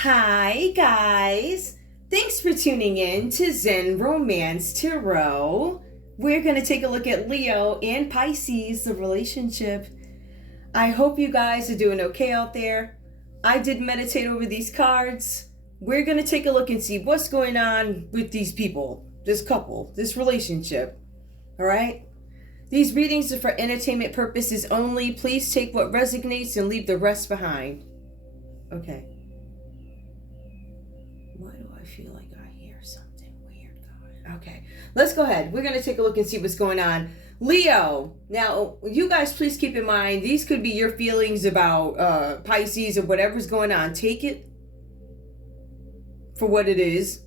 Hi, guys. Thanks for tuning in to Zen Romance Tarot. We're going to take a look at Leo and Pisces, the relationship. I hope you guys are doing okay out there. I did meditate over these cards. We're going to take a look and see what's going on with these people, this couple, this relationship. All right? These readings are for entertainment purposes only. Please take what resonates and leave the rest behind. Okay. Why do I feel like I hear something weird going? Okay, let's go ahead. We're going to take a look and see what's going on. Leo, now, you guys please keep in mind, these could be your feelings about Pisces or whatever's going on. Take it for what it is.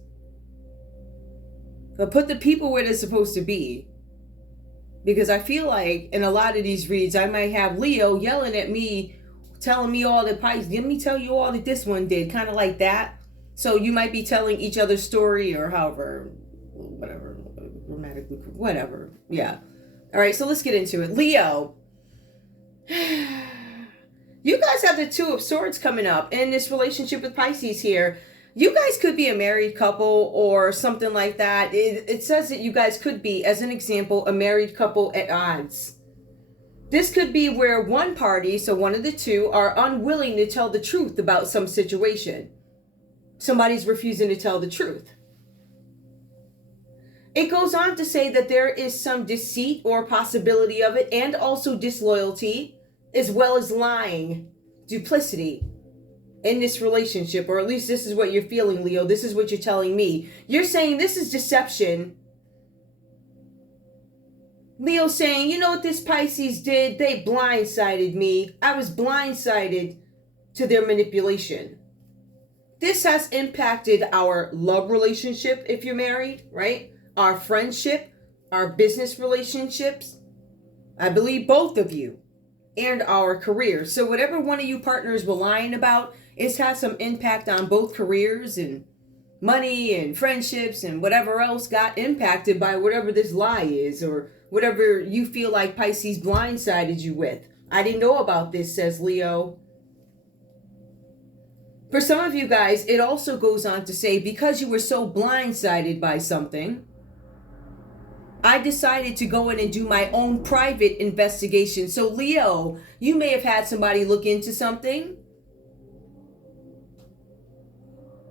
But put the people where they're supposed to be. Because I feel like in a lot of these reads, I might have Leo yelling at me, telling me all that Pisces, let me tell you all that this one did, kind of like that. So you might be telling each other's story or however, whatever, romantically, whatever. Yeah. All right, so let's get into it. Leo, you guys have the Two of Swords coming up in this relationship with Pisces here. You guys could be a married couple or something like that. It says that you guys could be, as an example, a married couple at odds. This could be where one party, so one of the two, are unwilling to tell the truth about some situation. Somebody's refusing to tell the truth. It goes on to say that there is some deceit or possibility of it, and also disloyalty, as well as lying, duplicity in this relationship, or at least this is what you're feeling, Leo. This is what you're telling me. You're saying this is deception. Leo's saying, you know what this Pisces did? They blindsided me. I was blindsided to their manipulation. This has impacted our love relationship if you're married, right? Our friendship, our business relationships. I believe both of you, and our careers. So whatever one of you partners were lying about, it's had some impact on both careers and money and friendships and whatever else got impacted by whatever this lie is, or whatever you feel like Pisces blindsided you with. I didn't know about this, says Leo. For some of you guys, it also goes on to say, because you were so blindsided by something, I decided to go in and do my own private investigation. So Leo, you may have had somebody look into something.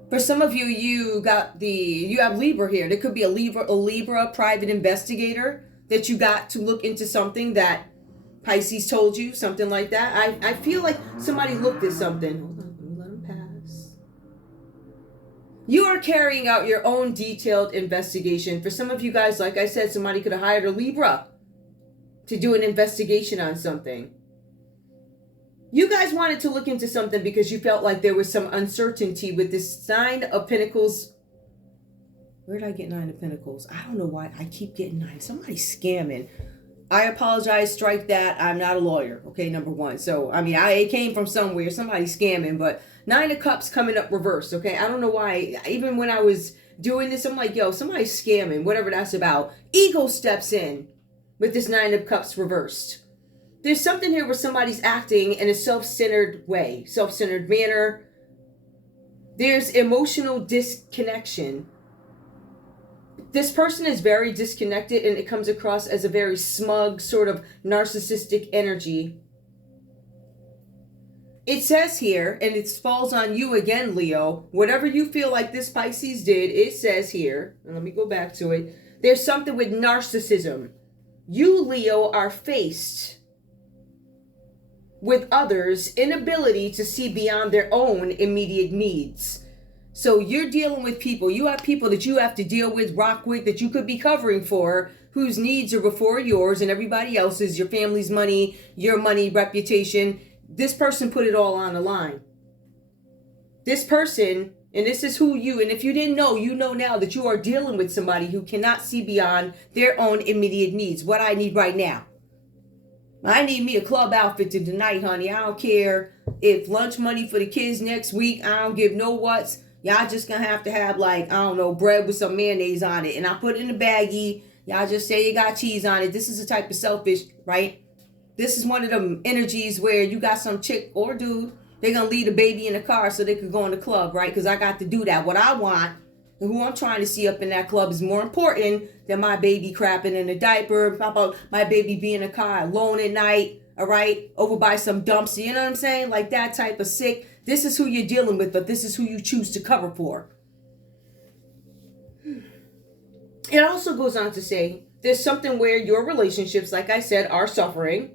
For some of you, you have Libra here. There could be a Libra private investigator that you got to look into something that Pisces told you, something like that. I feel like somebody looked at something. Hold on, let me let them pass. You are carrying out your own detailed investigation. For some of you guys, like I said, somebody could have hired a Libra to do an investigation on something. You guys wanted to look into something because you felt like there was some uncertainty with this Nine of Pentacles. Where did I get Nine of Pentacles? I don't know why I keep getting nine. Somebody's scamming. I apologize. Strike that. I'm not a lawyer. Okay, number one. So, I mean, it came from somewhere. Somebody's scamming. But Nine of Cups coming up reversed. Okay, I don't know why. Even when I was doing this, I'm like, yo, somebody's scamming. Whatever that's about. Ego steps in with this Nine of Cups reversed. There's something here where somebody's acting in a self-centered way, self-centered manner. There's emotional disconnection. This person is very disconnected, and it comes across as a very smug, sort of narcissistic energy. It says here, and it falls on you again, Leo, whatever you feel like this Pisces did, it says here, and let me go back to it, there's something with narcissism. You, Leo, are faced with others' inability to see beyond their own immediate needs. So you're dealing with people. You have people that you have to deal with, rock with, that you could be covering for, whose needs are before yours and everybody else's, your family's money, your money, reputation. This person put it all on the line. This person, and this is who you, and if you didn't know, you know now that you are dealing with somebody who cannot see beyond their own immediate needs. What I need right now. I need me a club outfit tonight, honey. I don't care if lunch money for the kids next week. I don't give no what's. Y'all just gonna have to have, like, I don't know, bread with some mayonnaise on it. And I put it in a baggie. Y'all just say you got cheese on it. This is a type of selfish, right? This is one of them energies where you got some chick or dude They're going to leave the baby in the car so they could go in the club, right? Because I got to do that. What I want and who I'm trying to see up in that club is more important than my baby crapping in a diaper. How about my baby being in a car alone at night, all right? Over by some dumpster, you know what I'm saying? Like that type of sick. This is who you're dealing with, but this is who you choose to cover for. It also goes on to say, there's something where your relationships, like I said, are suffering.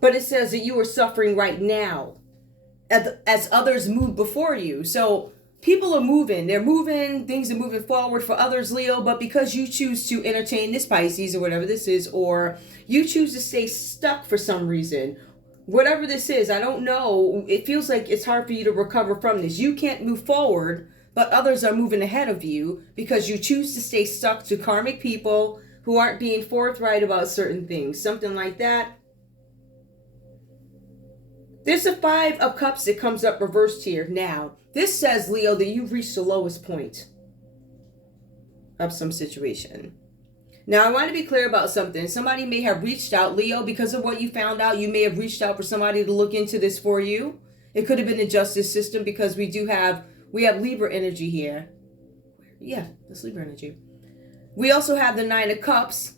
But it says that you are suffering right now as others move before you. So people are moving. They're moving. Things are moving forward for others, Leo. But because you choose to entertain this Pisces or whatever this is, or you choose to stay stuck for some reason, whatever this is, I don't know. It feels like it's hard for you to recover from this. You can't move forward, but others are moving ahead of you because you choose to stay stuck to karmic people who aren't being forthright about certain things. Something like that. There's a 5 of Cups that comes up reversed here. Now, this says, Leo, that you've reached the lowest point of some situation. Now, I want to be clear about something. Somebody may have reached out, Leo, because of what you found out. You may have reached out for somebody to look into this for you. It could have been the justice system because we have Libra energy here. Yeah, that's Libra energy. We also have the 9 of Cups.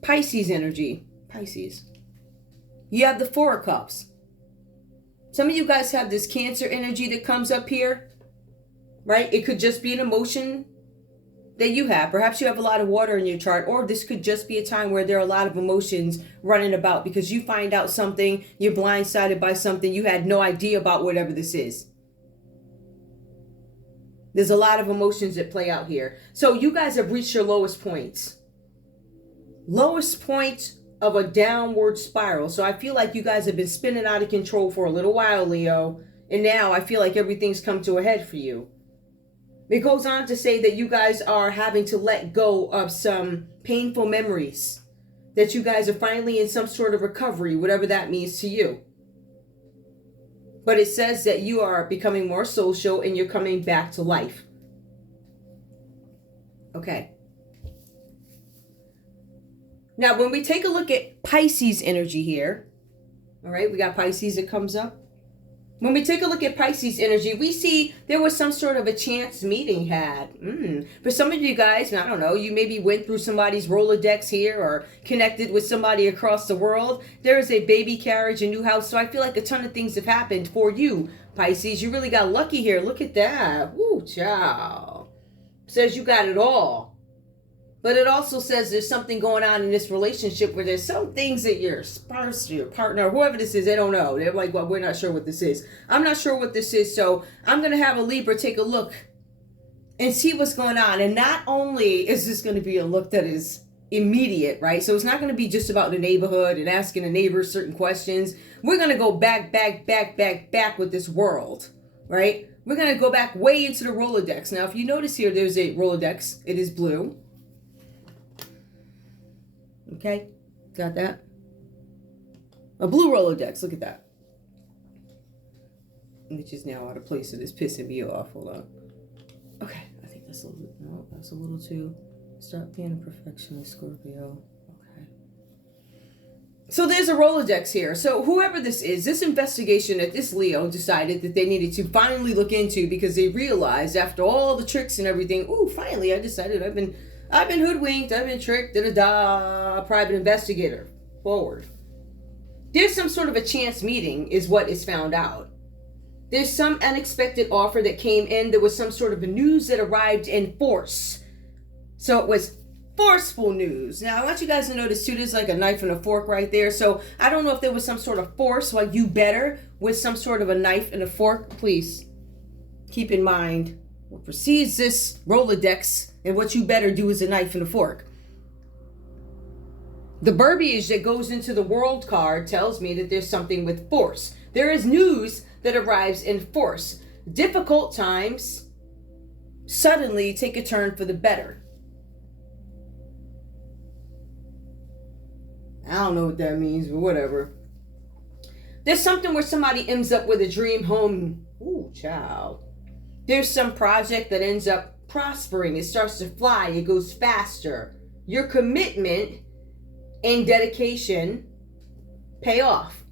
Pisces energy. Pisces. You have the 4 of Cups. Some of you guys have this Cancer energy that comes up here, right? It could just be an emotion that you have. Perhaps you have a lot of water in your chart, or this could just be a time where there are a lot of emotions running about because you find out something, you're blindsided by something, you had no idea about whatever this is. There's a lot of emotions that play out here. So you guys have reached your lowest points. Lowest point of a downward spiral. So I feel like you guys have been spinning out of control for a little while, Leo. And now I feel like everything's come to a head for you. It goes on to say that you guys are having to let go of some painful memories. That you guys are finally in some sort of recovery, whatever that means to you. But it says that you are becoming more social and you're coming back to life. Okay. Now, when we take a look at Pisces energy here, all right, we got Pisces that comes up. When we take a look at Pisces energy, we see there was some sort of a chance meeting had. For some of you guys, I don't know, you maybe went through somebody's Rolodex here or connected with somebody across the world. There is a baby carriage, a new house. So I feel like a ton of things have happened for you, Pisces. You really got lucky here. Look at that. Woo, child. Says you got it all. But it also says there's something going on in this relationship where there's some things that your spouse, your partner, whoever this is, they don't know. They're like, well, we're not sure what this is. I'm not sure what this is. So I'm going to have a Libra take a look and see what's going on. And not only is this going to be a look that is immediate, right? So it's not going to be just about the neighborhood and asking the neighbors certain questions. We're going to go back with this world, right? We're going to go back way into the Rolodex. Now, if you notice here, there's a Rolodex. It is blue. Okay, got that? A blue Rolodex, look at that. Which is now out of place, so it's pissing me off. Hold on. Okay, I think that's a little, no, that's a little too. Start being a perfectionist, Scorpio. Okay. So there's a Rolodex here. So whoever this is, this investigation that this Leo decided that they needed to finally look into because they realized after all the tricks and everything, ooh, finally I decided I've been hoodwinked, I've been tricked, private investigator, forward. There's some sort of a chance meeting is what is found out. There's some unexpected offer that came in. There was some sort of a news that arrived in force. So it was forceful news. Now, I want you guys to notice, too, there's like a knife and a fork right there. So I don't know if there was some sort of force, like you better with some sort of a knife and a fork. Please keep in mind what precedes this Rolodex and what you better do is a knife and a fork. The verbiage that goes into the world card tells me that there's something with force. There is news that arrives in force. Difficult times suddenly take a turn for the better. I don't know what that means, but whatever. There's something where somebody ends up with a dream home. Ooh, child. There's some project that ends up prospering. It starts to fly. It goes faster. Your commitment and dedication pay off.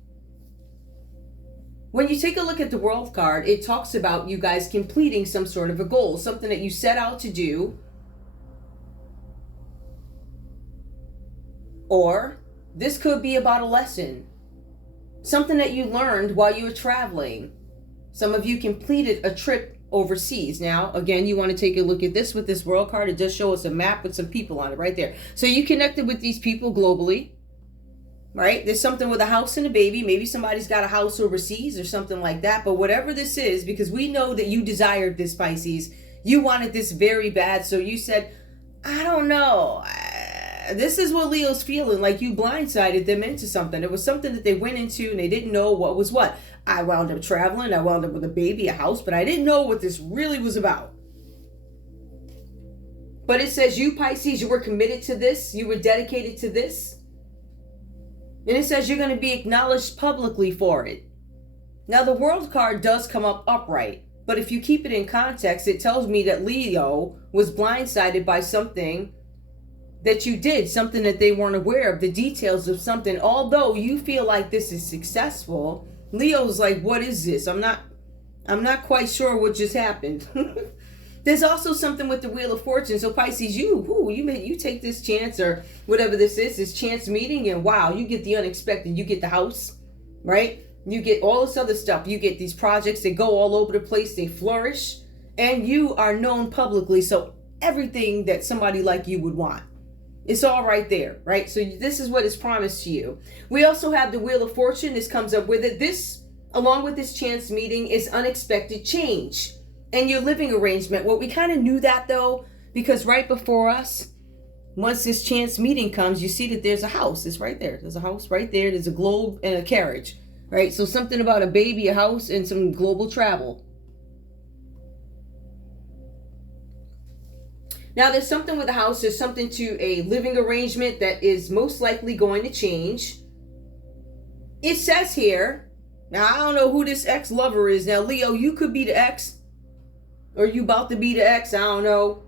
When you take a look at the World card, it talks about you guys completing some sort of a goal, something that you set out to do. Or this could be about a lesson, something that you learned while you were traveling. Some of you completed a trip overseas. Now, again, you want to take a look at this with this World card. It does show us a map with some people on it right there. So you connected with these people globally. Right? There's something with a house and a baby. Maybe somebody's got a house overseas or something like that. But whatever this is, because we know that you desired this, Pisces. You wanted this very bad. So you said, I don't know. This is what Leo's feeling. Like you blindsided them into something. It was something that they went into and they didn't know what was what. I wound up traveling. I wound up with a baby, a house. But I didn't know what this really was about. But it says you, Pisces, you were committed to this. You were dedicated to this. And it says you're going to be acknowledged publicly for it. Now, the World card does come up upright. But if you keep it in context, it tells me that Leo was blindsided by something that you did, something that they weren't aware of, the details of something. Although you feel like this is successful, Leo's like, what is this? I'm not quite sure what just happened. There's also something with the Wheel of Fortune. So Pisces, you take this chance or whatever this chance meeting, and wow, you get the unexpected. You get the house, right? You get all this other stuff. You get these projects that go all over the place. They flourish, and you are known publicly. So everything that somebody like you would want, it's all right there, right? So this is what is promised to you. We also have the Wheel of Fortune. This comes up with it. This, along with this chance meeting, is unexpected change. And your living arrangement. Well, we kind of knew that though, because right before us, once this chance meeting comes, you see that there's a house. It's right there. There's a house right there. There's a globe and a carriage, right? So something about a baby, a house, and some global travel. Now, there's something with the house. There's something to a living arrangement that is most likely going to change. It says here, now I don't know who this ex-lover is. Now, Leo, you could be the ex. Or you about to be the ex, I don't know.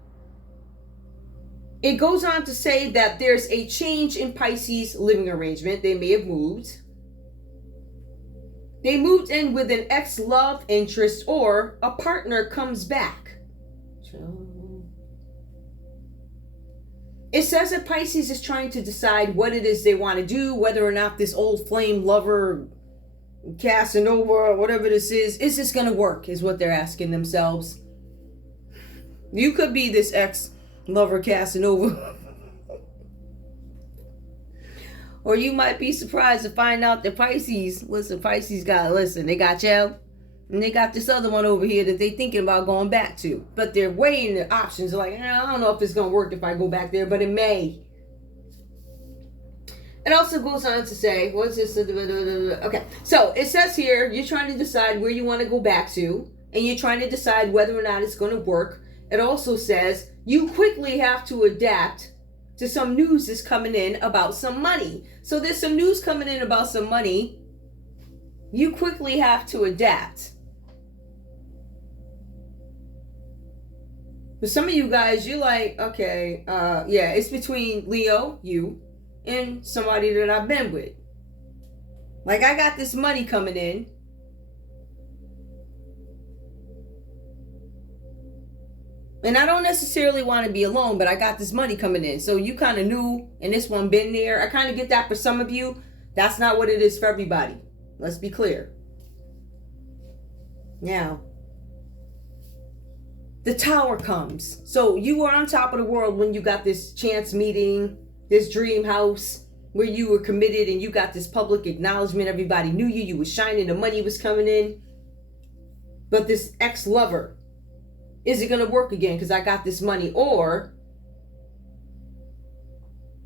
It goes on to say that there's a change in Pisces' living arrangement. They may have moved. They moved in with an ex-love interest or a partner comes back. It says that Pisces is trying to decide what it is they want to do, whether or not this old flame lover, Casanova, or whatever this is this going to work, is what they're asking themselves. You could be this ex-lover Casanova. Or you might be surprised to find out that Pisces, they got you. And they got this other one over here that they thinking about going back to. But they're weighing the options. They're like, I don't know if it's going to work if I go back there, but it may. It also goes on to say, what's this? Okay, so it says here, you're trying to decide where you want to go back to. And you're trying to decide whether or not it's going to work. It also says you quickly have to adapt to some news that's coming in about some money. So there's some news coming in about some money. You quickly have to adapt. For some of you guys, you're like, okay, yeah, it's between Leo, you, and somebody that I've been with. Like, I got this money coming in. And I don't necessarily want to be alone, but I got this money coming in. So you kind of knew, and this one been there. I kind of get that for some of you. That's not what it is for everybody. Let's be clear. Now, the Tower comes. So you were on top of the world when you got this chance meeting, this dream house, where you were committed and you got this public acknowledgement. Everybody knew you. You were shining. The money was coming in. But this ex-lover, is it going to work again because I got this money? Or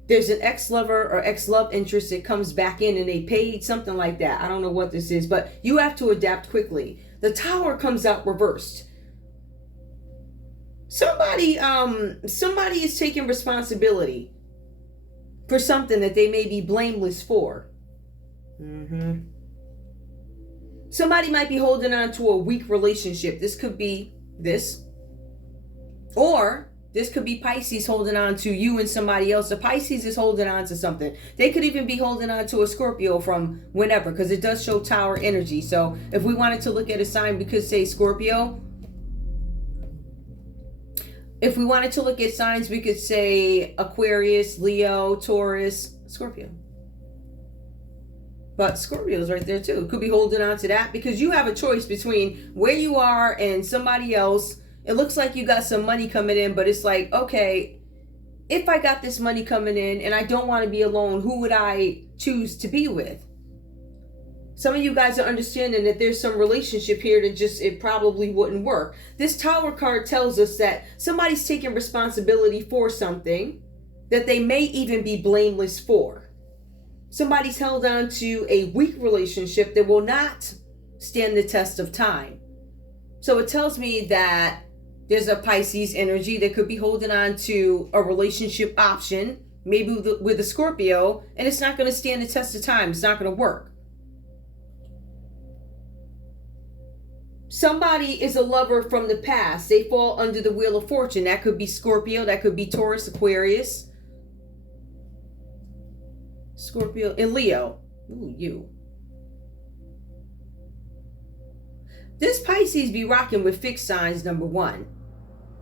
there's an ex-lover or ex-love interest that comes back in and they paid something like that. I don't know what this is, but you have to adapt quickly. The Tower comes out reversed. Somebody is taking responsibility for something that they may be blameless for. Somebody might be holding on to a weak relationship. This could be this. Or This could be Pisces holding on to you and somebody else. The Pisces is holding on to something. They could even be holding on to a Scorpio from whenever, because it does show Tower energy. So if we wanted to look at a sign, we could say Scorpio. If we wanted to look at signs, we could say Aquarius, Leo, Taurus, Scorpio. But Scorpio's right there too. Could be holding on to that because you have a choice between where you are and somebody else. It looks like you got some money coming in, but it's like, okay, if I got this money coming in and I don't want to be alone, who would I choose to be with? Some of you guys are understanding that there's some relationship here that just, it probably wouldn't work. This Tower card tells us that somebody's taking responsibility for something that they may even be blameless for. Somebody's held on to a weak relationship that will not stand the test of time. So it tells me that there's a Pisces energy that could be holding on to a relationship option, maybe with a Scorpio, and it's not going to stand the test of time. It's not going to work. Somebody is a lover from the past. They fall under the wheel of fortune. That could be Scorpio. That could be Taurus, Aquarius, Scorpio, and Leo. Ooh, you. This Pisces be rocking with fixed signs, number one.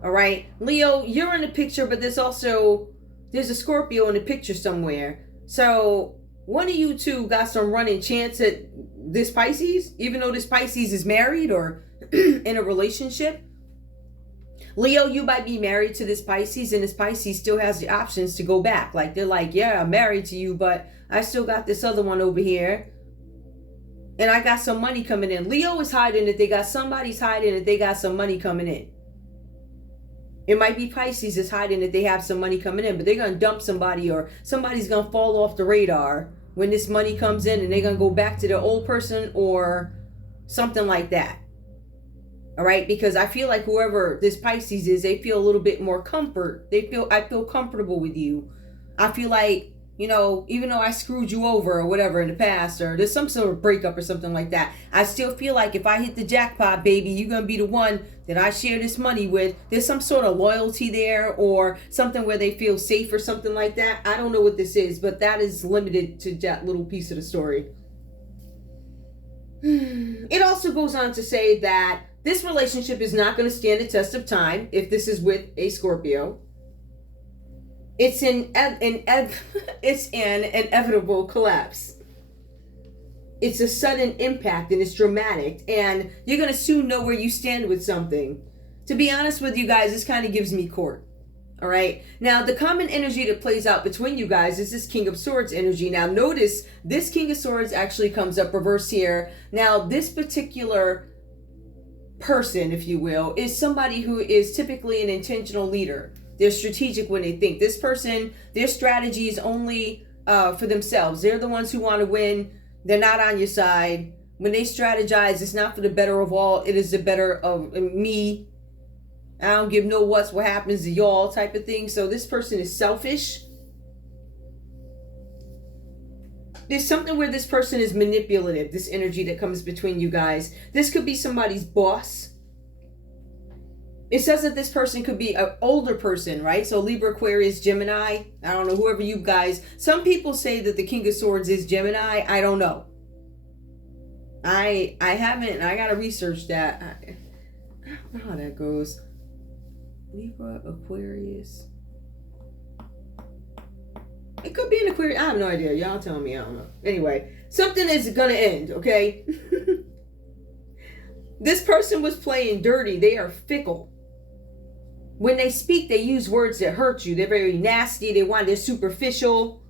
All right. Leo, you're in the picture, but there's a Scorpio in the picture somewhere. So one of you two got some running chance at this Pisces, even though this Pisces is married or in a relationship. Leo, you might be married to this Pisces, and this Pisces still has the options to go back. Like, they're like, yeah, I'm married to you, but I still got this other one over here. And I got some money coming in. Leo is hiding that somebody's hiding that they got some money coming in. It might be Pisces is hiding that they have some money coming in, but they're going to dump somebody, or somebody's going to fall off the radar when this money comes in, and they're going to go back to their old person or something like that. All right, because I feel like whoever this Pisces is, they feel a little bit more comfort. I feel comfortable with you. I feel like, you know, even though I screwed you over or whatever in the past, or there's some sort of breakup or something like that, I still feel like if I hit the jackpot, baby, you're going to be the one that I share this money with. There's some sort of loyalty there, or something where they feel safe or something like that. I don't know what this is, but that is limited to that little piece of the story. It also goes on to say that this relationship is not going to stand the test of time if this is with a Scorpio. It's an inevitable collapse. It's a sudden impact, and it's dramatic, and you're going to soon know where you stand with something. To be honest with you guys, this kind of gives me court. All right. Now, the common energy that plays out between you guys is this King of Swords energy. Now, notice this King of Swords actually comes up reverse here. Now, this particular person, if you will, is somebody who is typically an intentional leader. They're strategic when they think. This person, their strategy is only for themselves. They're the ones who want to win. They're not on your side. When they strategize, it's not for the better of all. It is the better of me. I don't give no what happens to y'all type of thing. So this person is selfish. There's something where this person is manipulative, this energy that comes between you guys. This could be somebody's boss. It says that this person could be an older person, right? So Libra, Aquarius, Gemini. I don't know, whoever you guys. Some people say that the King of Swords is Gemini. I don't know. I haven't. I got to research that. I don't know how that goes. Libra, Aquarius. It could be an Aquarius. I have no idea. Y'all tell me. I don't know. Anyway, something is going to end, okay? This person was playing dirty. They are fickle. When they speak, they use words that hurt you. They're very nasty. They're superficial.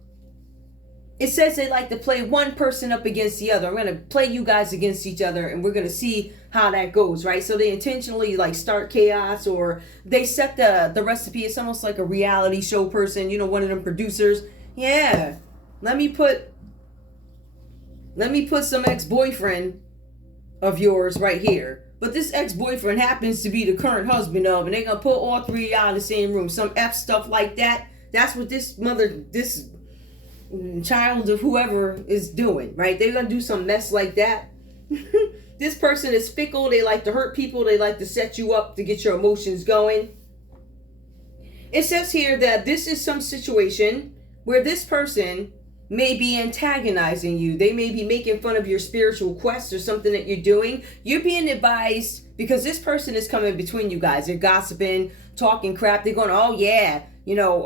It says they like to play one person up against the other. I'm going to play you guys against each other, and we're going to see how that goes, right? So they intentionally like start chaos, or they set the recipe. It's almost like a reality show person, you know, one of them producers. Yeah, let me put some ex-boyfriend of yours right here. But this ex-boyfriend happens to be the current husband of, and they're going to put all three of y'all in the same room. Some F stuff like that. That's what this child of whoever is doing, right? They're going to do some mess like that. This person is fickle. They like to hurt people. They like to set you up to get your emotions going. It says here that this is some situation where this person may be antagonizing you. They may be making fun of your spiritual quest or something that you're doing. You're being advised, because this person is coming between you guys. They're gossiping, talking crap. They're going, oh yeah, you know,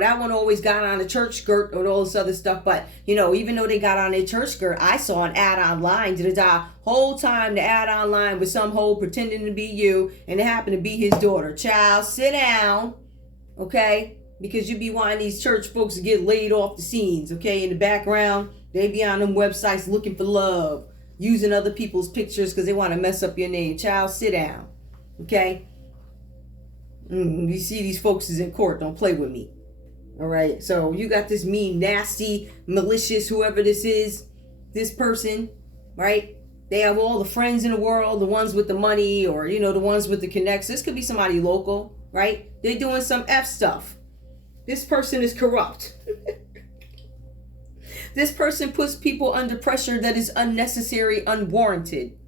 that one always got on a church skirt and all this other stuff. But, you know, even though they got on their church skirt, I saw an ad online. Whole time the ad online was some hoe pretending to be you, and it happened to be his daughter. Child, sit down, okay? Because you be wanting these church folks to get laid off the scenes, okay? In the background, they be on them websites looking for love, using other people's pictures because they want to mess up your name. Child, sit down, okay? You see these folks is in court. Don't play with me, all right? So you got this mean, nasty, malicious, whoever this is, this person, right? They have all the friends in the world, the ones with the money, or, you know, the ones with the connects. This could be somebody local, right? They're doing some F stuff. This person is corrupt. This person puts people under pressure that is unnecessary, unwarranted.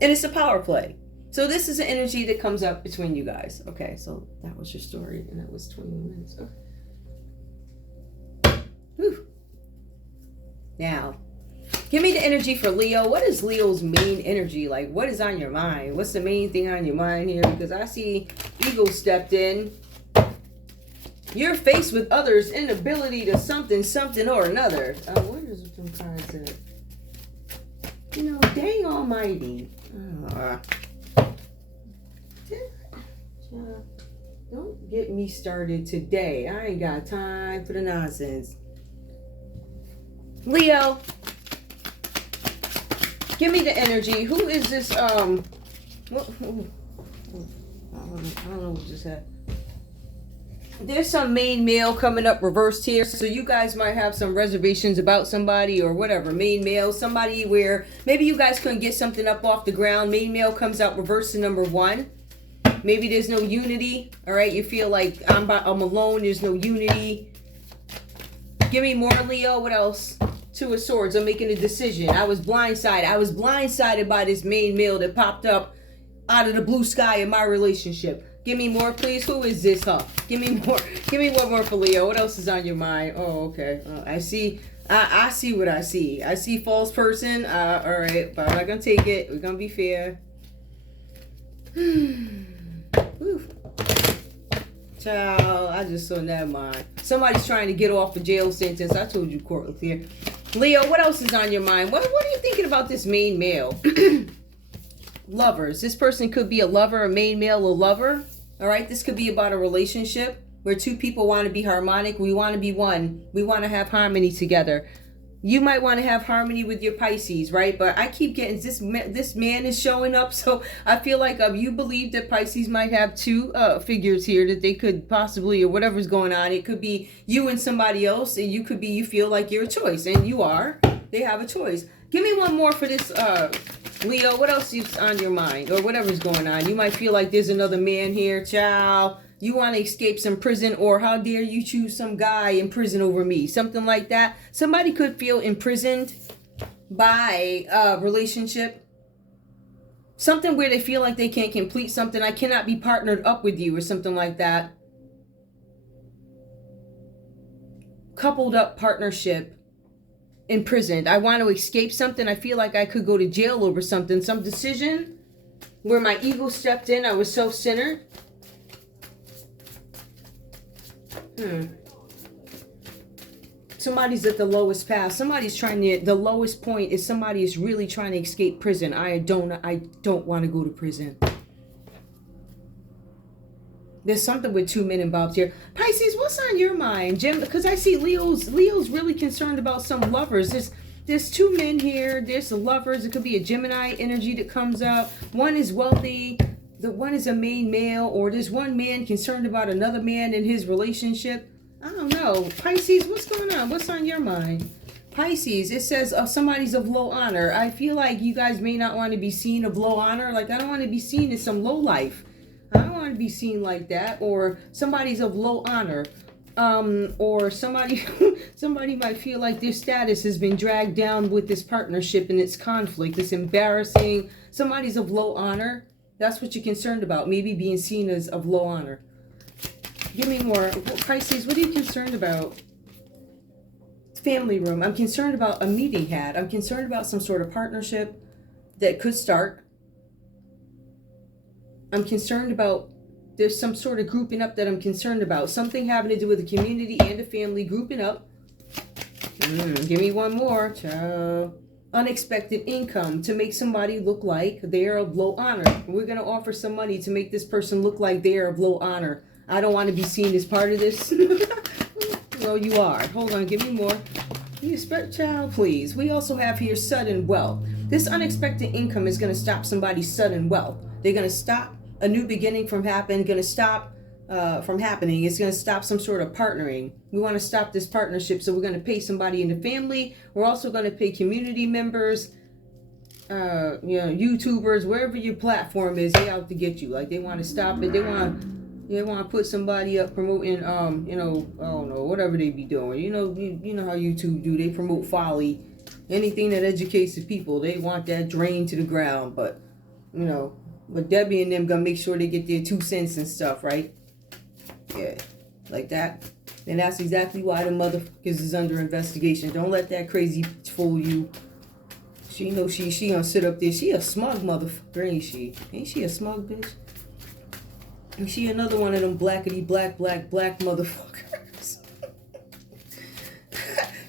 And it's a power play. So this is an energy that comes up between you guys. Okay, so that was your story, and that was 21 minutes. Okay. Whew. Now, give me the energy for Leo. What is Leo's main energy? Like, what is on your mind? What's the main thing on your mind here? Because I see ego stepped in. You're faced with others' inability to something or another. What is some cards at? You know, dang almighty. Don't get me started today. I ain't got time for the nonsense. Leo, give me the energy. Who is this? What? I don't know what just happened. There's some main male coming up reversed here, so you guys might have some reservations about somebody or whatever. Main male, somebody where maybe you guys couldn't get something up off the ground. Main male comes out reversed to number 1. Maybe there's no unity, all right? You feel like I'm alone, there's no unity. Give me more, Leo. What else? 2 of Swords. I'm making a decision. I was blindsided. I was blindsided by this main male that popped up out of the blue sky in my relationship. Give me more, please. Who is this, huh? Give me more. Give me one more for Leo. What else is on your mind? Oh, okay. I see. I see what I see. I see false person. All right, but I'm not gonna take it. We're gonna be fair. Child, I just saw that mind. Somebody's trying to get off a jail sentence. I told you court was here. Leo, what else is on your mind? What are you thinking about this main male? Lovers. This person could be a lover, a main male, a lover. All right, this could be about a relationship where 2 people want to be harmonic. We want to be one. We want to have harmony together. You might want to have harmony with your Pisces, right? But I keep getting this man is showing up, so I feel like you believe that Pisces might have 2 figures here that they could possibly, or whatever's going on. It could be you and somebody else, and you feel like you're a choice, and you are. They have a choice. Give me one more for this, Leo. What else is on your mind, or whatever's going on? You might feel like there's another man here, child. You want to escape some prison, or how dare you choose some guy in prison over me? Something like that. Somebody could feel imprisoned by a relationship. Something where they feel like they can't complete something. I cannot be partnered up with you, or something like that. Coupled up partnership. Imprisoned. I want to escape something. I feel like I could go to jail over something. Some decision where my ego stepped in. I was self-centered. Somebody's at the lowest path. Somebody's trying to, the lowest point is somebody is really trying to escape prison. I don't want to go to prison. There's something with 2 men involved here. Pisces, what's on your mind, Jim? Because I see Leo's really concerned about some lovers. There's 2 men here. There's the lovers. It could be a Gemini energy that comes out. One is wealthy. The one is a main male, or there's one man concerned about another man in his relationship. I don't know. Pisces, what's going on? What's on your mind? Pisces, it says somebody's of low honor. I feel like you guys may not want to be seen of low honor. Like, I don't want to be seen as some low life. I don't want to be seen like that. Or somebody's of low honor. Or somebody might feel like their status has been dragged down with this partnership and its conflict. It's embarrassing. Somebody's of low honor. That's what you're concerned about. Maybe being seen as of low honor. Give me more. Pisces, what are you concerned about? Family room. I'm concerned about a meeting had. I'm concerned about some sort of partnership that could start. I'm concerned about, there's some sort of grouping up that I'm concerned about. Something having to do with the community and the family grouping up. Give me one more. Unexpected income to make somebody look like they're of low honor. We're going to offer some money to make this person look like they're of low honor. I don't want to be seen as part of this. Well, you are. Hold on, give me more. You expect, child, please. We also have here sudden wealth. This unexpected income is going to stop somebody's sudden wealth. They're going to stop a new beginning from happening. Going to stop from happening. It's going to stop some sort of partnering. We want to stop this partnership, so we're going to pay somebody in the family. We're also going to pay community members, YouTubers, wherever your platform is. They out to get you. Like, they want to stop it. They want to put somebody up promoting, I don't know, whatever they be doing. You know how YouTube do. They promote folly. Anything that educates the people, they want that drained to the ground. But Debbie and them gonna make sure they get their 2 cents and stuff, right? Yeah, like that. And that's exactly why the motherfuckers is under investigation. Don't let that crazy bitch fool you. She knows she gonna sit up there. She a smug motherfucker, ain't she? Ain't she a smug bitch? And she another one of them blackety black motherfuckers.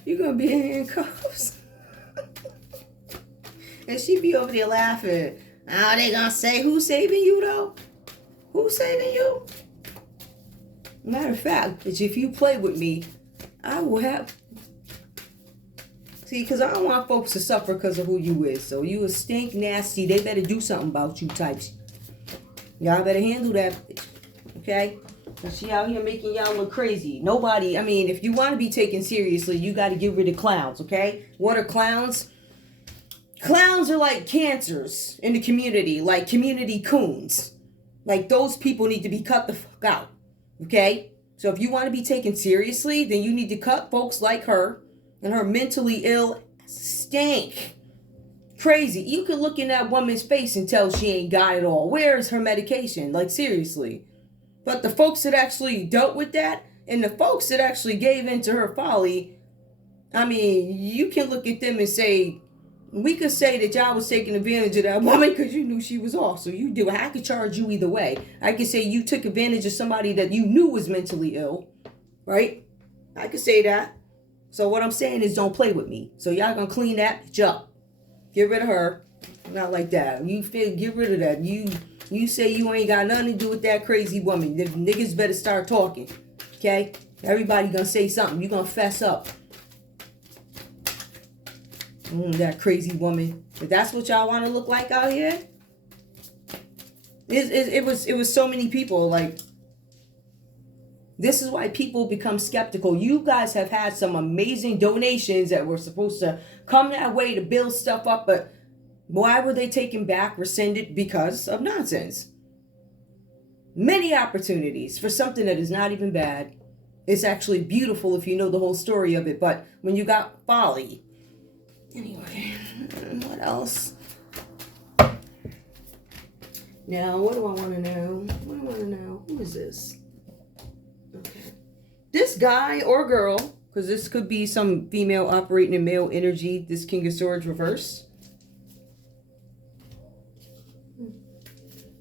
You gonna be in handcuffs. And she be over there laughing. Now they gonna say, who's saving you though? Who's saving you? Matter of fact, if you play with me, I will have... See, because I don't want folks to suffer because of who you is. So you a stink nasty. They better do something about you types. Y'all better handle that, okay? Because she out here making y'all look crazy. Nobody, if you want to be taken seriously, you got to get rid of clowns, okay? What are clowns? Clowns are like cancers in the community, like community coons. Like, those people need to be cut the fuck out, okay? So if you want to be taken seriously, then you need to cut folks like her and her mentally ill stink. Crazy. You can look in that woman's face and tell she ain't got it all. Where is her medication? Like, seriously. But the folks that actually dealt with that, and the folks that actually gave in to her folly, you can look at them and say, we could say that y'all was taking advantage of that woman because you knew she was off. So you do. I could charge you either way. I could say you took advantage of somebody that you knew was mentally ill. Right? I could say that. So what I'm saying is, don't play with me. So y'all gonna clean that bitch up. Get rid of her. Not like that. Get rid of that. You say you ain't got nothing to do with that crazy woman. The niggas better start talking. Okay? Everybody gonna say something. You gonna fess up. That crazy woman. If that's what y'all want to look like out here, it was so many people. Like, this is why people become skeptical. You guys have had some amazing donations that were supposed to come that way to build stuff up, but why were they taken back, rescinded? Because of nonsense. Many opportunities for something that is not even bad. It's actually beautiful if you know the whole story of it, but when you got folly. Anyway, what else? Now, what do I want to know? Who is this? Okay. This guy or girl, because this could be some female operating in male energy, this King of Swords reverse.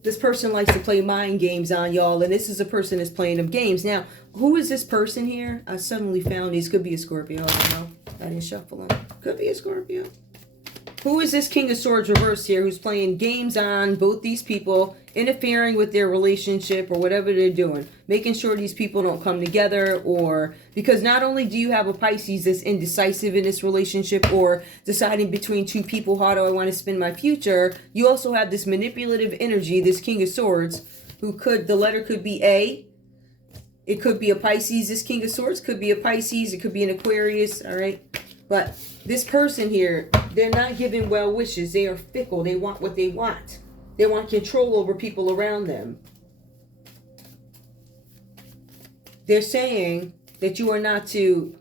This person likes to play mind games on y'all, and this is a person that's playing them games. Now, who is this person here? I suddenly found these. Could be a Scorpio. I don't know. I didn't shuffle them. Could be a Scorpio. Who is this King of Swords reverse here who's playing games on both these people, interfering with their relationship or whatever they're doing, making sure these people don't come together? Or because not only do you have a Pisces that's indecisive in this relationship or deciding between two people, how do I want to spend my future, you also have this manipulative energy, this King of Swords, who could, the letter could be A. It could be a Pisces. This King of Swords could be a Pisces. It could be an Aquarius. All right. But this person here, they're not giving well wishes. They are fickle. They want what they want. They want control over people around them. They're saying that you are not to,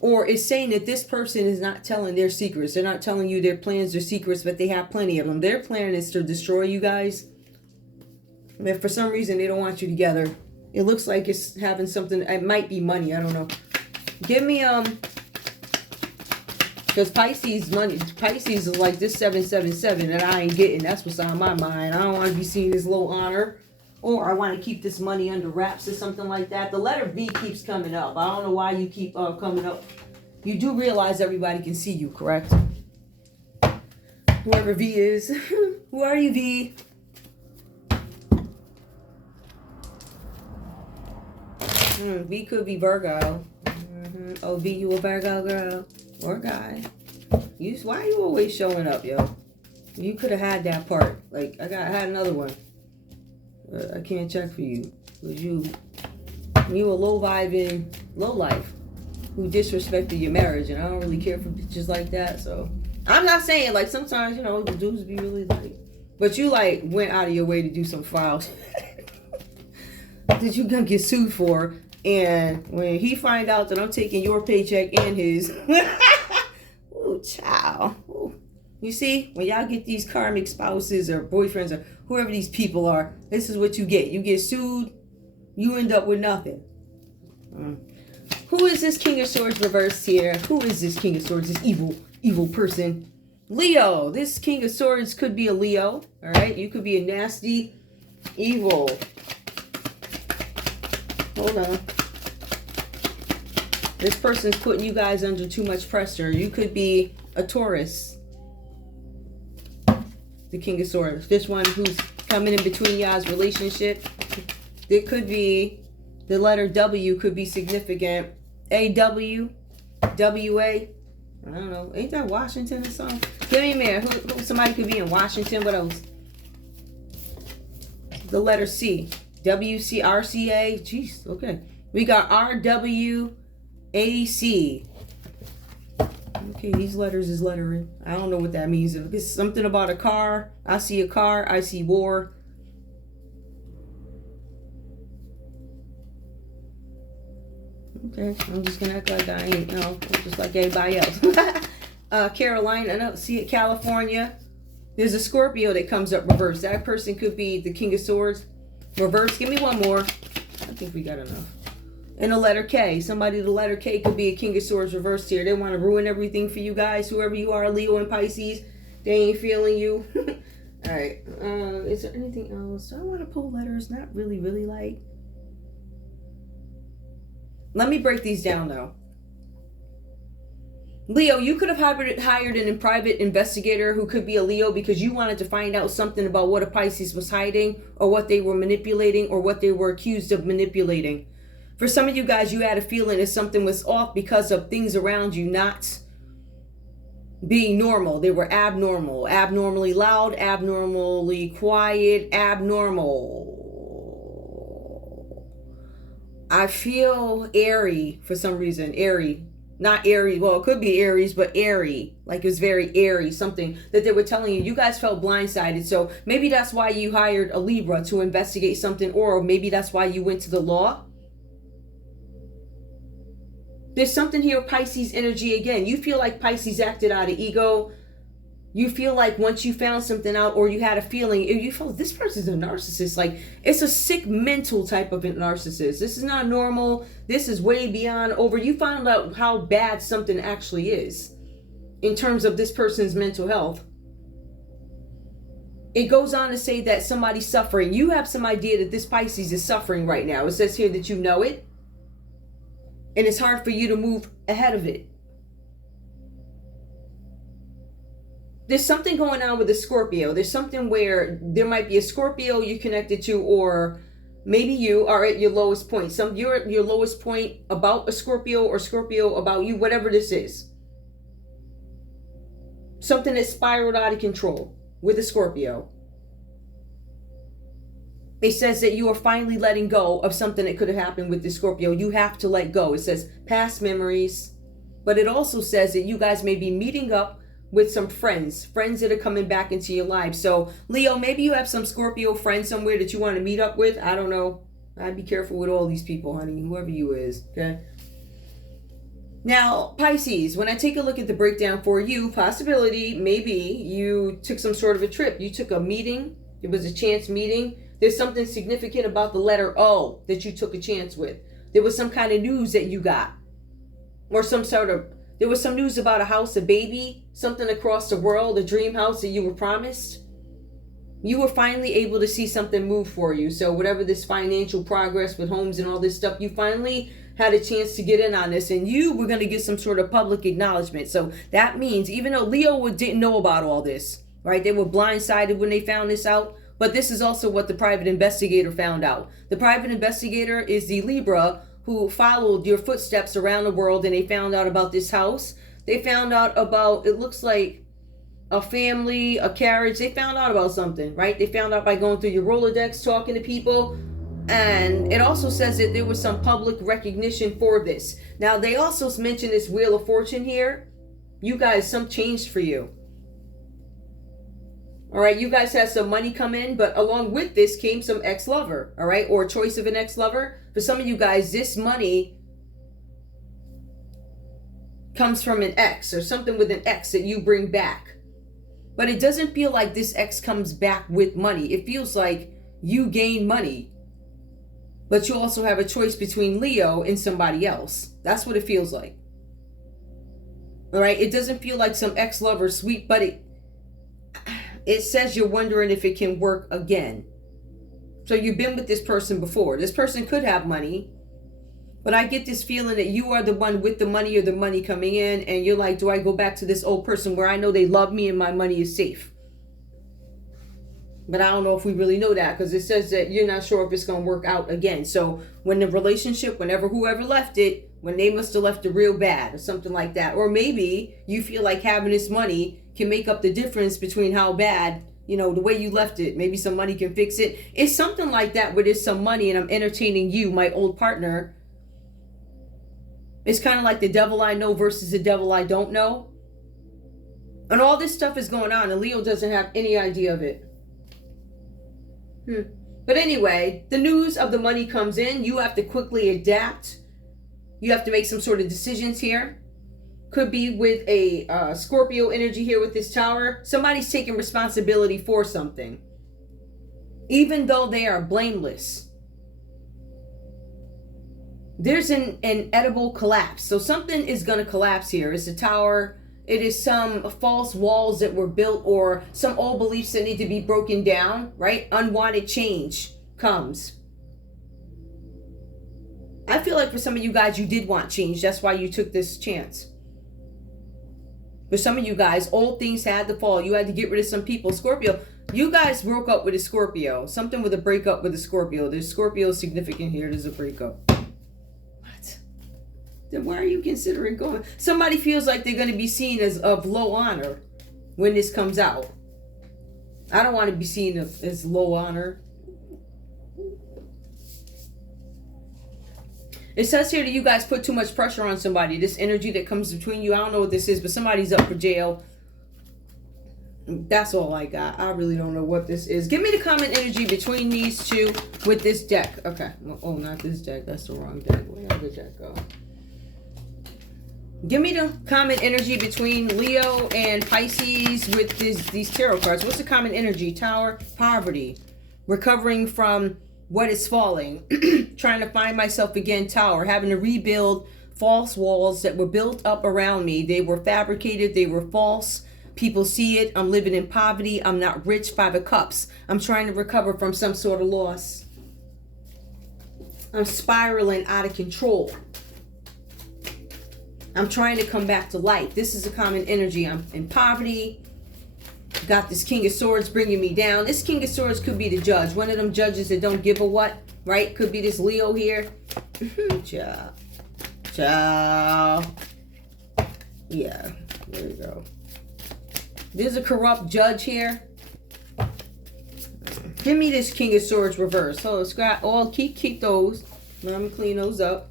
or it's saying that this person is not telling their secrets. They're not telling you their plans or secrets, but they have plenty of them. Their plan is to destroy you guys. And for some reason, they don't want you together. It looks like it's having something. It might be money. I don't know. Give me because Pisces money. Pisces is like this 777 that I ain't getting. That's what's on my mind. I don't want to be seeing this low honor, or I want to keep this money under wraps or something like that. The letter V keeps coming up. I don't know why you keep coming up. You do realize everybody can see you, correct? Whoever V is. Who are you, V? V could be Virgo. Oh, V, you a Virgo girl or guy? Why are you always showing up, yo? You could have had that part. Like I had another one. I can't check for you. Cause you a low vibing, low life who disrespected your marriage, and I don't really care for bitches like that. So I'm not saying like sometimes the dudes be really like, but you like went out of your way to do some files that you gonna get sued for. And when he find out that I'm taking your paycheck and his, ooh, child. Ooh. You see, when y'all get these karmic spouses or boyfriends or whoever these people are, this is what you get. You get sued, you end up with nothing. Who is this King of Swords reversed here? Who is this King of Swords, this evil person? Leo. This King of Swords could be a Leo, all right? You could be a nasty, evil. Hold on. This person's putting you guys under too much pressure. You could be a Taurus. The King of Swords. This one who's coming in between y'all's relationship. It could be the letter W could be significant. A-W. W-A. I don't know. Ain't that Washington or something? Give me a minute. Who somebody could be in Washington. What else? The letter C. W-C-R-C-A. Jeez. Okay. We got R-W-A-C. Okay, these letters is lettering. I don't know what that means. If it's something about a car, I see a car, I see war. Okay, I'm just gonna act like I ain't, just like everybody else. Carolina, I don't see it, California. There's a Scorpio that comes up reversed. That person could be the King of Swords. Reverse, give me one more. I think we got enough. And a letter K. Somebody, the letter K could be a King of Swords reversed here. They want to ruin everything for you guys. Whoever you are, Leo and Pisces, they ain't feeling you. All right. Is there anything else? Do I want to pull letters? Not really, like. Let me break these down, though. Leo, you could have hired a private investigator who could be a Leo because you wanted to find out something about what a Pisces was hiding or what they were manipulating or what they were accused of manipulating. For some of you guys, you had a feeling that something was off because of things around you not being normal. They were abnormal, abnormally loud, abnormally quiet, abnormal. I feel airy for some reason, airy. Not airy, well, it could be Aries, but airy. Like it was very airy, something that they were telling you. You guys felt blindsided. So maybe that's why you hired a Libra to investigate something, or maybe that's why you went to the law. There's something here, Pisces energy again. You feel like Pisces acted out of ego. You feel like once you found something out or you had a feeling, you felt this person's a narcissist. Like it's a sick mental type of narcissist. This is not normal. This is way beyond over. You found out how bad something actually is in terms of this person's mental health. It goes on to say that somebody's suffering. You have some idea that this Pisces is suffering right now. It says here that you know it. And it's hard for you to move ahead of it. There's something going on with the Scorpio. There's something where there might be a Scorpio you're connected to, or maybe you are at your lowest point. You're at your lowest point about a Scorpio or Scorpio about you, whatever this is. Something that spiraled out of control with a Scorpio. It says that you are finally letting go of something that could have happened with the Scorpio. You have to let go. It says past memories. But it also says that you guys may be meeting up with some friends that are coming back into your life. So Leo, maybe you have some Scorpio friends somewhere that you want to meet up with. I don't know. I'd be careful with all these people, honey, whoever you is. Okay. Now, Pisces, when I take a look at the breakdown for you, possibility, maybe you took some sort of a trip. You took a meeting It was a chance meeting. There's something significant about the letter O that you took a chance with. There was some kind of news that you got. Or there was some news about a house, a baby, something across the world, a dream house that you were promised. You were finally able to see something move for you. So whatever this financial progress with homes and all this stuff, you finally had a chance to get in on this, and you were going to get some sort of public acknowledgement. So that means, even though Leo didn't know about all this, right? They were blindsided when they found this out. But this is also what the private investigator found out. The private investigator is the Libra who followed your footsteps around the world, and they found out about this house. They found out about, it looks like, a family, a carriage. They found out about something, right? They found out by going through your Rolodex, talking to people. And it also says that there was some public recognition for this. Now, they also mention this Wheel of Fortune here. You guys, some changed for you. All right, you guys had some money come in, but along with this came some ex-lover, all right, or choice of an ex-lover. For some of you guys, this money comes from an ex or something with an ex that you bring back. But it doesn't feel like this ex comes back with money. It feels like you gain money. But you also have a choice between Leo and somebody else. That's what it feels like. All right, it doesn't feel like some ex-lover sweet, but it says you're wondering if it can work again. So you've been with this person before. This person could have money, but I get this feeling that you are the one with the money or the money coming in, and you're like, do I go back to this old person where I know they love me and my money is safe? But I don't know if we really know that, because it says that you're not sure if it's going to work out again. So when the relationship, whoever left it, when they must have left it real bad or something like that. Or maybe you feel like having this money can make up the difference between how bad, the way you left it. Maybe some money can fix it. It's something like that where there's some money and I'm entertaining you, my old partner. It's kind of like the devil I know versus the devil I don't know. And all this stuff is going on and Leo doesn't have any idea of it. But anyway, the news of the money comes in. You have to quickly adapt. You have to make some sort of decisions here. Could be with a Scorpio energy here with this Tower. Somebody's taking responsibility for something, even though they are blameless. There's an inedible collapse. So something is going to collapse here. It's a Tower. It is some false walls that were built or some old beliefs that need to be broken down, right? Unwanted change comes. I feel like for some of you guys, you did want change. That's why you took this chance. For some of you guys, old things had to fall. You had to get rid of some people. Scorpio, you guys broke up with a Scorpio. Something with a breakup with a Scorpio. There's Scorpio significant here. There's a breakup. Then why are you considering going? Somebody feels like they're going to be seen as of low honor when this comes out. I don't want to be seen as low honor. It says here that you guys put too much pressure on somebody. This energy that comes between you, I don't know what this is, but somebody's up for jail. That's all I got. I really don't know what this is. Give me the common energy between these two with this deck. Okay. Oh, not this deck. That's the wrong deck. Where did the deck go? Give me the common energy between Leo and Pisces with these tarot cards. What's the common energy? Tower, poverty, recovering from what is falling, trying to find myself again. Tower, having to rebuild false walls that were built up around me. They were fabricated. They were false. People see it. I'm living in poverty. I'm not rich. Five of Cups. I'm trying to recover from some sort of loss. I'm spiraling out of control. I'm trying to come back to life. This is a common energy. I'm in poverty. Got this King of Swords bringing me down. This King of Swords could be the judge. One of them judges that don't give a what, right? Could be this Leo here. Ciao. Ciao. Yeah, there you go. There's a corrupt judge here. Give me this King of Swords reverse. So scrap all, keep those. I'm gonna clean those up.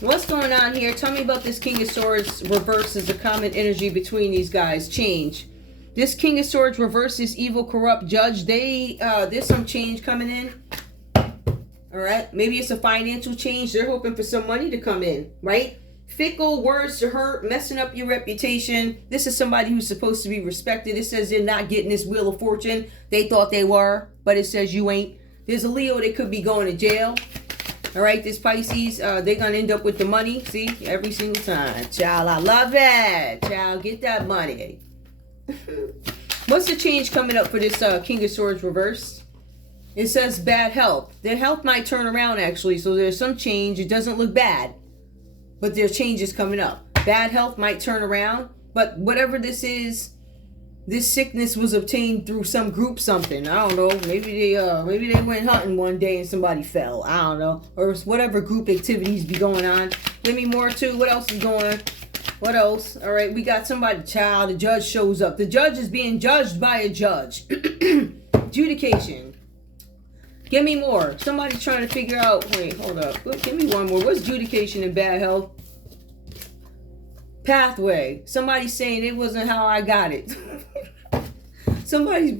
What's going on here? Tell me about this King of Swords reverse is the common energy between these guys. Change. This King of Swords reverse, this evil, corrupt judge. There's some change coming in. All right. Maybe it's a financial change. They're hoping for some money to come in, right? Fickle, words to hurt, messing up your reputation. This is somebody who's supposed to be respected. It says they're not getting this Wheel of Fortune. They thought they were, but it says you ain't. There's a Leo that could be going to jail. All right, this Pisces, they're going to end up with the money. See, every single time. Child, I love it. Child, get that money. What's the change coming up for this King of Swords reverse? It says bad health. Their health might turn around, actually, so there's some change. It doesn't look bad, but there's changes coming up. Bad health might turn around, but whatever this is, this sickness was obtained through some group something. I don't know. Maybe they went hunting one day and somebody fell. I don't know. Or whatever group activities be going on. Give me more too. What else is going on? What else? All right, we got somebody, child. The judge shows up. The judge is being judged by a judge. Adjudication. Give me more. Somebody trying to figure out. Wait, hold up. Give me one more. What's adjudication in bad health? Pathway. Somebody's saying it wasn't how I got it. somebody's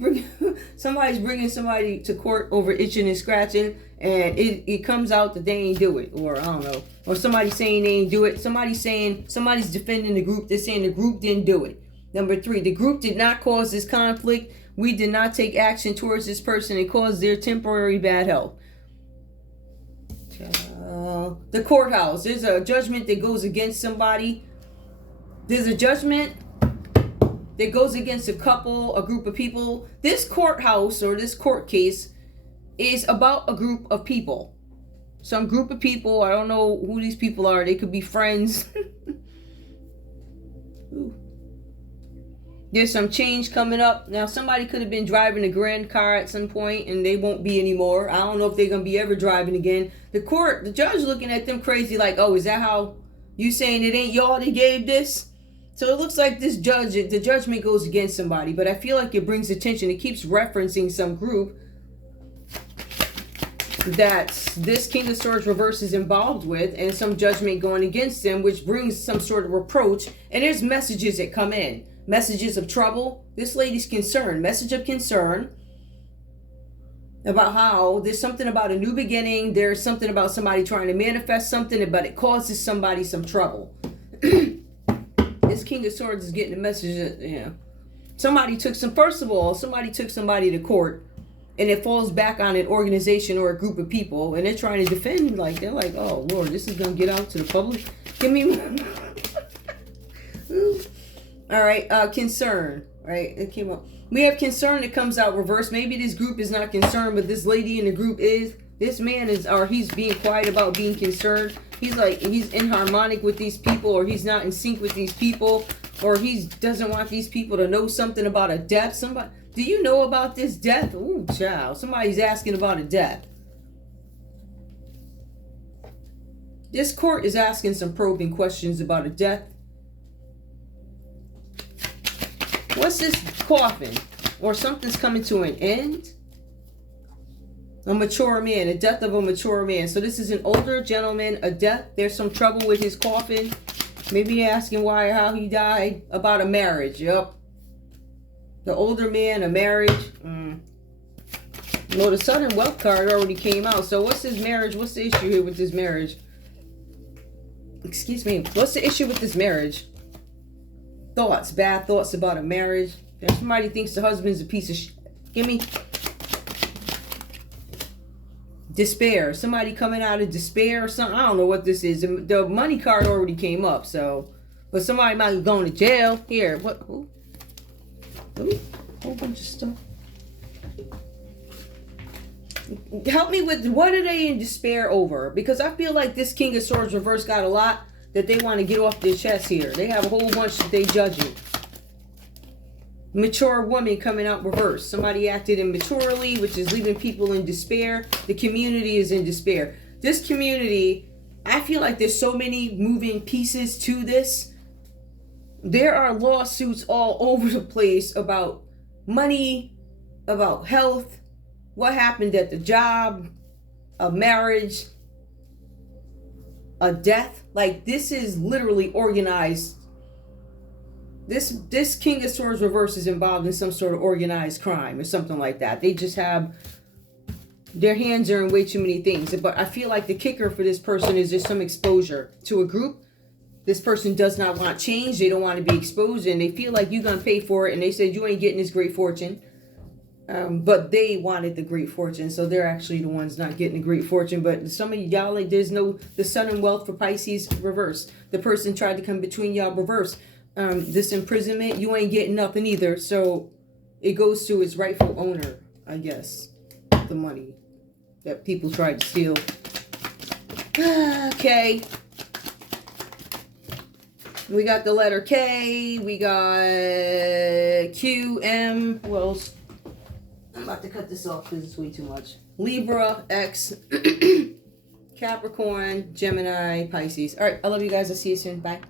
bringing somebody to court over itching and scratching, and it comes out that they ain't do it, or I don't know, or somebody's saying they ain't do it. Somebody's saying somebody's defending the group. They're saying the group didn't do it. Number 3, the group did not cause this conflict. We did not take action towards this person. It caused their temporary bad health. The courthouse. There's a judgment that goes against somebody. There's a judgment that goes against a couple, a group of people. This courthouse or this court case is about a group of people. Some group of people. I don't know who these people are. They could be friends. There's some change coming up. Now, somebody could have been driving a grand car at some point, and they won't be anymore. I don't know if they're going to be ever driving again. The judge looking at them crazy like, oh, is that how you saying it ain't y'all that gave this? So it looks like the judgment goes against somebody, but I feel like it brings attention. It keeps referencing some group that this King of Swords reverse is involved with, and some judgment going against them, which brings some sort of reproach. And there's messages that come in. Messages of trouble. This lady's concerned. Message of concern about how there's something about a new beginning. There's something about somebody trying to manifest something, but it causes somebody some trouble. This King of Swords is getting a message that, somebody took somebody to court, and it falls back on an organization or a group of people, and they're trying to defend, they're like, oh Lord, this is going to get out to the public. Give me all right, concern, right? It came up. We have concern that comes out reverse. Maybe this group is not concerned, but this lady in the group is. This man is, or he's being quiet about being concerned. He's inharmonic with these people, or he's not in sync with these people, or he doesn't want these people to know something about a death. Do you know about this death? Ooh, child. Somebody's asking about a death. This court is asking some probing questions about a death. What's this coffin? Or something's coming to an end? A mature man, a death of a mature man. So this is an older gentleman, a death. There's some trouble with his coffin. Maybe asking why or how he died. About a marriage, yep. The older man, a marriage. No, the Southern Wealth card already came out. So what's his marriage? What's the issue here with this marriage? Excuse me. What's the issue with this marriage? Thoughts, bad thoughts about a marriage. If somebody thinks the husband's a piece of shit. Give me despair. Somebody coming out of despair or something. I don't know what this is. The money card already came up, so. But somebody might be going to jail. Here, what? Who? Whole bunch of stuff. Help me with, what are they in despair over? Because I feel like this King of Swords reverse got a lot that they want to get off their chest here. They have a whole bunch that they judging. Mature woman coming out reverse. Somebody acted immaturely, which is leaving people in despair. The community is in despair. This community, I feel like there's so many moving pieces to this. There are lawsuits all over the place about money, about health, what happened at the job, a marriage, a death. Like, this is literally organized. This King of Swords reverse is involved in some sort of organized crime or something like that. They just have, their hands are in way too many things. But I feel like the kicker for this person is just some exposure to a group This person does not want change. They don't want to be exposed, and they feel like you're going to pay for it. And they said you ain't getting this great fortune. But they wanted the great fortune, so they're actually the ones not getting the great fortune. But some of y'all, like, there's no, the sun and wealth for Pisces reverse. The person tried to come between y'all reverse. This imprisonment, you ain't getting nothing either. So it goes to its rightful owner, I guess. The money that people tried to steal. Okay. We got the letter K. We got Q, M. Who else? I'm about to cut this off because it's way too much. Libra, X, Capricorn, Gemini, Pisces. All right, I love you guys. I'll see you soon. Bye.